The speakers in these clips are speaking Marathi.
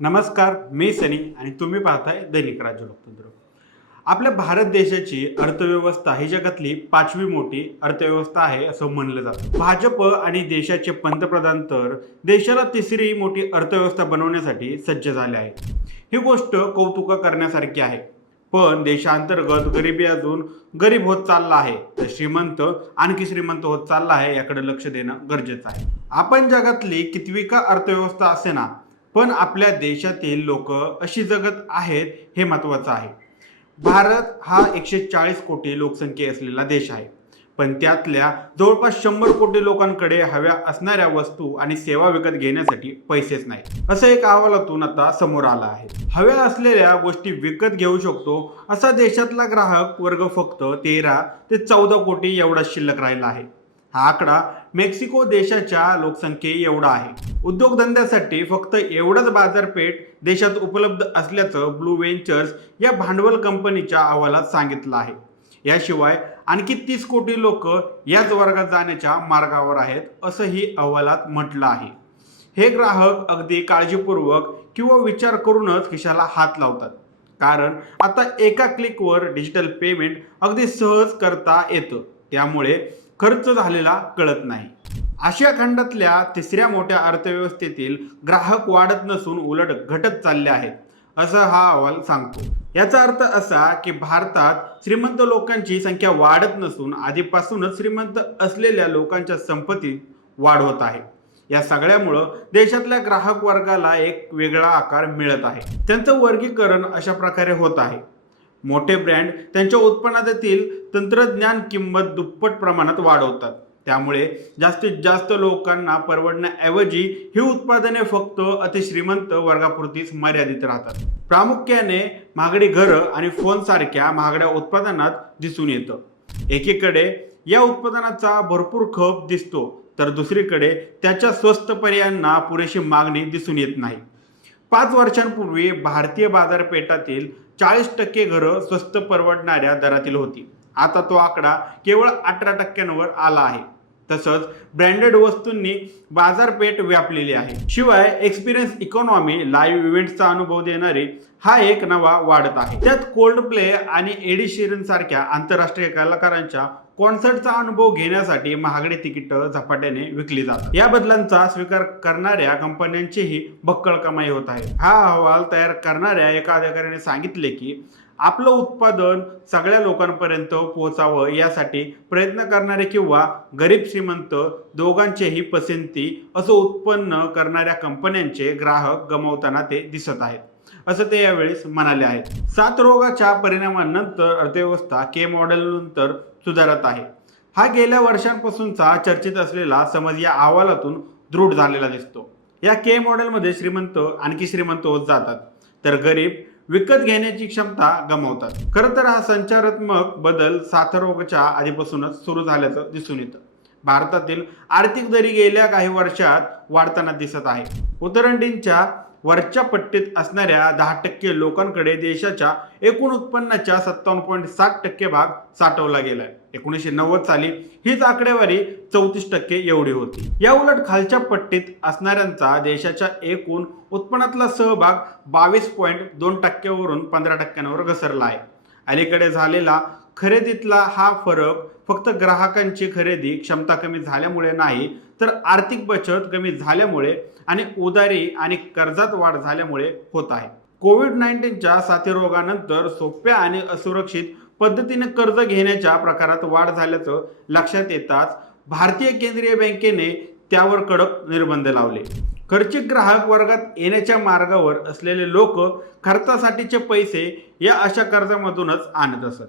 नमस्कार मी सनी आणि तुम्ही पाहताय दैनिक राज्य लोकतंत्र. आपल्या भारत देशाची अर्थव्यवस्था ही जगातली पाचवी मोठी अर्थव्यवस्था आहे असं म्हणलं जातं. भाजप आणि देशाचे पंतप्रधान तर देशाला तिसरी मोठी अर्थव्यवस्था बनवण्यासाठी सज्ज झाले आहेत. ही गोष्ट कौतुक करण्यासारखी आहे. पण देशांतर्गत गरिबी अजून गरीब होत चालला आहे. तर श्रीमंत आणखी श्रीमंत होत चालला आहे याकडे लक्ष देणं गरजेचं आहे. आपण जगातली कितवी का अर्थव्यवस्था असे ना पण आपल्या देशातील लोक अशी जगत आहेत हे महत्वाचं आहे. भारत हा एकशे चाळीस कोटी लोकसंख्या असलेला देश आहे. पण त्यातल्या जवळपास शंभर कोटी लोकांकडे हव्या असणाऱ्या वस्तू आणि सेवा विकत घेण्यासाठी पैसेच नाही. असं एक अहवालातून आता समोर आला आहे. हव्या असलेल्या गोष्टी विकत घेऊ शकतो असा देशातला ग्राहक वर्ग फक्त तेरा ते चौदा कोटी एवढा शिल्लक राहिला आहे. हा आकडा मेक्सिको देशाच्या लोकसंख्ये एवढा आहे. उद्योगधंद्यासाठी फक्त एवढंच बाजारपेठ देशात उपलब्ध असल्याचं ब्लू वेंचर्स या भांडवल कंपनीच्या अहवालात सांगितलं आहे. याशिवाय आणखी तीस कोटी लोक याच वर्गात जाण्याच्या मार्गावर आहेत असंही अहवालात म्हटलं आहे. हे ग्राहक अगदी काळजीपूर्वक किंवा विचार करूनच खिशाला हात लावतात. कारण आता एका क्लिकवर डिजिटल पेमेंट अगदी सहज करता येतं. त्यामुळे खर्च झालेला कळत नाही. आशिया खंडातल्या तिसऱ्या मोठ्या अर्थव्यवस्थेतील ग्राहक वाढत नसून उलट घटत चालले आहेत असं हा अहवाल सांगतो. याचा अर्थ असा की भारतात श्रीमंत लोकांची संख्या वाढत नसून आधीपासूनच श्रीमंत असलेल्या लोकांच्या संपत्तीत वाढ होत आहे. या सगळ्यामुळं देशातल्या ग्राहक वर्गाला एक वेगळा आकार मिळत आहे. त्यांचं वर्गीकरण अशा प्रकारे होत आहे. मोठे ब्रँड त्यांच्या उत्पन्नातील तंत्रज्ञान किंमत दुप्पट प्रमाणात वाढवतात. त्यामुळे जास्तीत जास्त लोकांना परवडण्याऐवजी ही उत्पादने फक्त अतिश्रीमंत वर्गापुरतीच मर्यादित राहतात. प्रामुख्याने महागडी घरं आणि फोन सारख्या महागड्या उत्पादनात दिसून येतं. एकीकडे या उत्पादनाचा भरपूर खप दिसतो तर दुसरीकडे त्याच्या स्वस्त पर्यायांना पुरेशी मागणी दिसून येत नाही. पाच वर्षांपूर्वी भारतीय बाजारपेठातील चाळीस टक्के घरं स्वस्त परवडणाऱ्या दरातील होती. आता तो आकडा केवळ अठरा टक्क्यांवर आला आहे. तसंच ब्रँडेड वस्तूंनी बाजारपेठ व्यापलेली आहे. शिवाय एक्सपिरियन्स इकॉनॉमी लाईव्ह इव्हेंटचा अनुभव देणारी हा एक नवा वाढत आहे. त्यात कोल्ड प्ले आणि एडी शिरन सारख्या आंतरराष्ट्रीय कलाकारांच्या कॉन्सर्टचा अनुभव घेण्यासाठी महागडी तिकीट झपाट्याने विकली जातात. या बदलांचा स्वीकार करणाऱ्या कंपन्यांचीही भक्कळ कमाई होत आहे. हा अहवाल तयार करणाऱ्या एका अधिकाऱ्याने सांगितले की आपलं उत्पादन सगळ्या लोकांपर्यंत पोहोचावं यासाठी प्रयत्न करणारे किंवा गरीब श्रीमंत दोघांचेही पसंती असं उत्पन्न करणाऱ्या कंपन्यांचे ग्राहक गमावताना ते दिसत आहेत. असं ते यावेळेस म्हणाले आहेत. सात रोगाच्या परिणामानंतर अर्थव्यवस्था के मॉडेलनंतर सुधारत आहे. हा गेल्या वर्षांपासूनचा चर्चेत असलेला समज या अहवालातून दृढ झालेला दिसतो. या के मॉडेलमध्ये श्रीमंत आणखी श्रीमंत होत जातात. तर गरीब विकत घेण्याची क्षमता गमावतात. खरं तर हा संचारात्मक बदल साथरोगाच्या आधीपासूनच सुरू झाल्याचं दिसून येतं. भारतातील आर्थिक दरी गेल्या काही वर्षात वाढताना दिसत आहे. उतरंडींच्या वरच्या पट्टीत असणाऱ्या दहा टक्के लोकांकडे देशाच्या एकूण उत्पन्नाच्या सत्तावन्न पॉईंट सात टक्के भाग साठवला गेलाय. एकोणीसशे नव्वद साली हीच आकडेवारी चौतीस टक्के एवढी होती. या उलट खालच्या पट्टीत असणाऱ्यांचा देशाच्या एकूण उत्पन्नातला सहभाग बावीस पॉईंट दोन टक्क्यावरून पंधरा टक्क्यांवर घसरला आहे. अलीकडे झालेला खरेदीतला हा फरक फक्त ग्राहकांची खरेदी क्षमता कमी झाल्यामुळे नाही तर आर्थिक बचत कमी झाल्यामुळे आणि उदारी आणि कर्जात वाढ झाल्यामुळे होत आहे. कोविड नाईन्टीनच्या साथीरोगानंतर सोप्या आणि असुरक्षित पद्धतीने कर्ज घेण्याच्या प्रकारात वाढ झाल्याचं लक्षात येताच भारतीय केंद्रीय बँकेने त्यावर कडक निर्बंध लावले. खर्चिक ग्राहक वर्गात येण्याच्या मार्गावर असलेले लोक खर्चासाठीचे पैसे या अशा कर्जामधूनच आणत असत.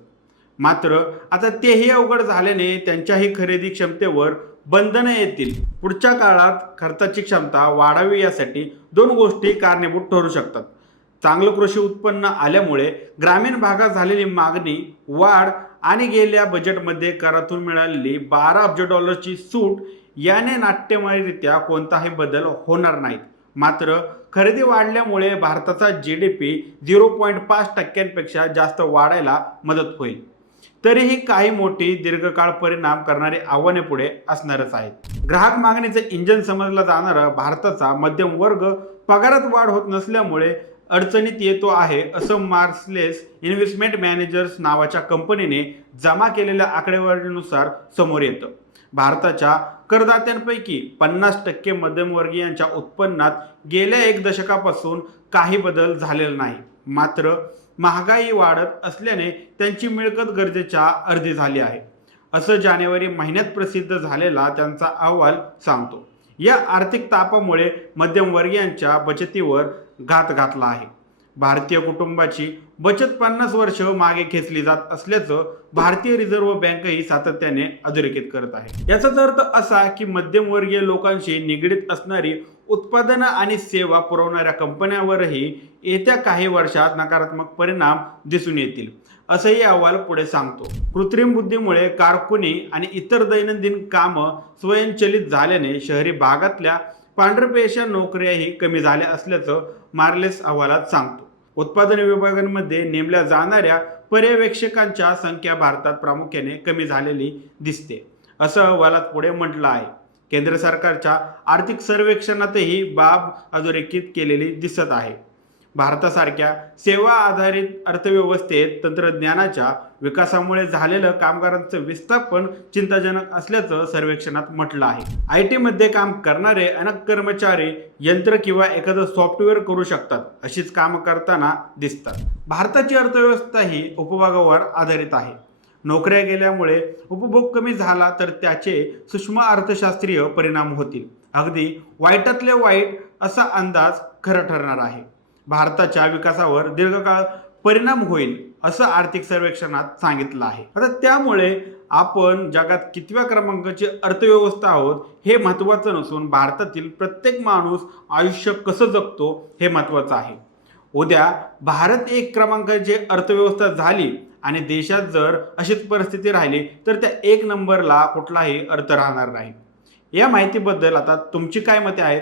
मात्र आता तेही अवघड झाल्याने त्यांच्याही खरेदी क्षमतेवर बंधनं येतील. पुढच्या काळात खर्चाची क्षमता वाढावी यासाठी दोन गोष्टी कारणीभूत ठरू शकतात. चांगलं कृषी उत्पन्न आल्यामुळे ग्रामीण भागात झालेली मागणी वाढ आणि गेल्या बजेटमध्ये करातून मिळालेली बारा अब्ज डॉलरची सूट याने नाट्यमयरित्या कोणताही बदल होणार नाहीत. मात्र खरेदी वाढल्यामुळे भारताचा G D P zero point पाच टक्क्यांपेक्षा जास्त वाढायला मदत होईल. तरीही काही मोठी दीर्घकाळ परिणाम करणारी आव्हाने पुढे असणारच आहेत. ग्राहक मागणीचं इंजन समजला जाणारा भारताचा मध्यम वर्ग पगारात वाढ होत नसल्यामुळे अडचणीत येतो आहे असं मार्सलेस इन्व्हेस्टमेंट मॅनेजर्स नावाच्या कंपनीने जमा केलेल्या आकडेवारीनुसार समोर येतं. भारताच्या करदात्यांपैकी पन्नास टक्के मध्यमवर्गीयांच्या उत्पन्नात गेल्या एक दशकापासून काही बदल झालेला नाही. मात्र महागाई वाढत असल्याने त्यांची मिळकत गरजेच्या अर्धी झाली आहे. असं जानेवारी महिन्यात प्रसिद्ध झालेला त्यांचा अहवाल सांगतो. या आर्थिक तापामुळे मध्यमवर्गीयांच्या बचतीवर घात घातला आहे. भारतीय कुटुंबाची बचत पन्नास वर्ष मागे खेचली जात असल्याचं भारतीय रिझर्व्ह बँकही सातत्याने अधोरेखित करत आहे. याचाच अर्थ असा की मध्यमवर्गीय लोकांशी निगडीत असणारी उत्पादनं आणि सेवा पुरवणाऱ्या कंपन्यांवरही येत्या काही वर्षात नकारात्मक परिणाम दिसून येतील असंही अहवाल पुढे सांगतो. कृत्रिम बुद्धीमुळे कारकुनी आणि इतर दैनंदिन कामं स्वयंचलित झाल्याने शहरी भागातल्या पांढरपेशा नोकऱ्याही कमी झाल्या असल्याचं मार्लेस अहवालात सांगतो. उत्पादन विभागांमध्ये नेमल्या जाणाऱ्या पर्यवेक्षकांच्या संख्या भारतात प्रामुख्याने कमी झालेली दिसते असं अहवालात पुढे म्हटलं आहे. केंद्र सरकारच्या आर्थिक सर्वेक्षणातही बाब अधोरेखित केलेली दिसत आहे. भारतासारख्या सेवा आधारित अर्थव्यवस्थेत तंत्रज्ञानाच्या विकासामुळे झालेलं कामगारांचं विस्थापन चिंताजनक असल्याचं सर्वेक्षणात म्हटलं आहे. आय टीमध्ये काम करणारे अनेक कर्मचारी यंत्र किंवा एखादं सॉफ्टवेअर करू शकतात अशीच कामं करताना दिसतात. भारताची अर्थव्यवस्था ही उपभोगावर आधारित आहे. नोकऱ्या गेल्यामुळे उपभोग कमी झाला तर त्याचे सूक्ष्म अर्थशास्त्रीय परिणाम होतील. अगदी वाईटातले वाईट असा अंदाज खरं ठरणार आहे. भारताच्या विकासावर दीर्घकाळ परिणाम होईल असं आर्थिक सर्वेक्षणात सांगितलं आहे. आता त्यामुळे आपण जगात कितव्या क्रमांकाची अर्थव्यवस्था आहोत हे महत्त्वाचं नसून भारतातील प्रत्येक माणूस आयुष्य कसं जगतो हे महत्त्वाचं आहे. उद्या भारत एक क्रमांकाची अर्थव्यवस्था झाली आणि देशात जर अशीच परिस्थिती राहिली तर त्या एक नंबरला कुठलाही अर्थ राहणार नाही. या माहितीबद्दल आता तुमची काय मते आहेत?